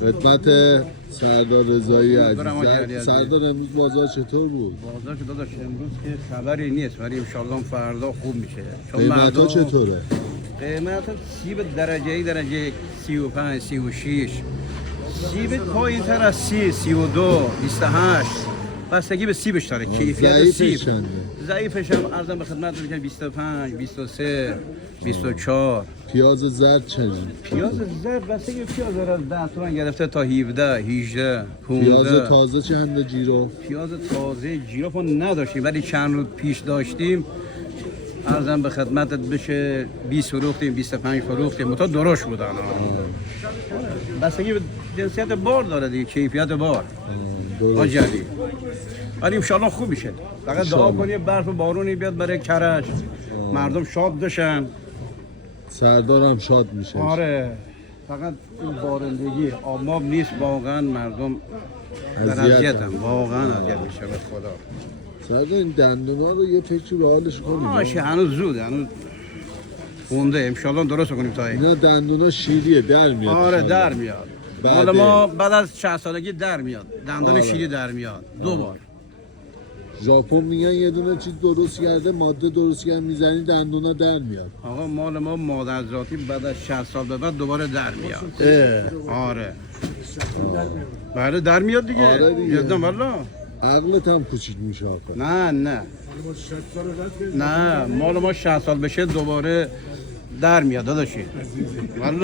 خدمت سردار رضایی عزیز. سردار امروز بازار چطور بود؟ بازار که داداش امروز که خبری نیست ولی انشالله فردا خوب میشه. قیمت ها چطوره؟ قیمت سیب درجه 35 36 سیب پایین تر از 30 32 28 بستگی به سیبش داره. کیفیت سیب ضعیفش هم ارزم به خدمت میگم 25 23 24. پیاز زرد چند؟ پیاز زرد بستگی به پیاز از 10 تومن گرفته تا 17 18 15. پیاز تازه چند جیرو؟ پیاز تازه جیرو نداشتیم ولی چند روز پیش داشتیم. ارزم به خدمتت بشه 20 فروختیم 25 فروختیم متا درشت بودن. بستگی به جنسیت بار داره دیگه، کیفیت بار آجری. ولی انشالله خوب میشه. فقط دعا کنیم برف و بارونی بیاد برای کرج مردم شاد بشن. سردارم شاد میشه. آره فقط این بارندگی آب نیست واقعا مردم در اذیتن واقعا اذیت میشه به خدا. سردار این دندونا رو یه فکر رو حالش کنیم. هنوز زوده هنوز مونده انشالله درست کنیم تا اینا دندونا شیریه در میاد. آره در میاد. حالا ما بعد از 60 سالگی در میاد. دندان شیری در میاد. دو بار. ژاپن میگن یه دونه چیز درست کرده ماده درست کرده میزنی دندونا در میاد. آقا مال ما مادر ذاتی بعد از 60 سال به بعد دوباره در میاد. آره. بله در میاد دیگه. آره دیگه. یادم والا. عقلت هم کوچیک میشه آقا. نه مال ما 60 سال بشه دوباره در میاد داداشی. والا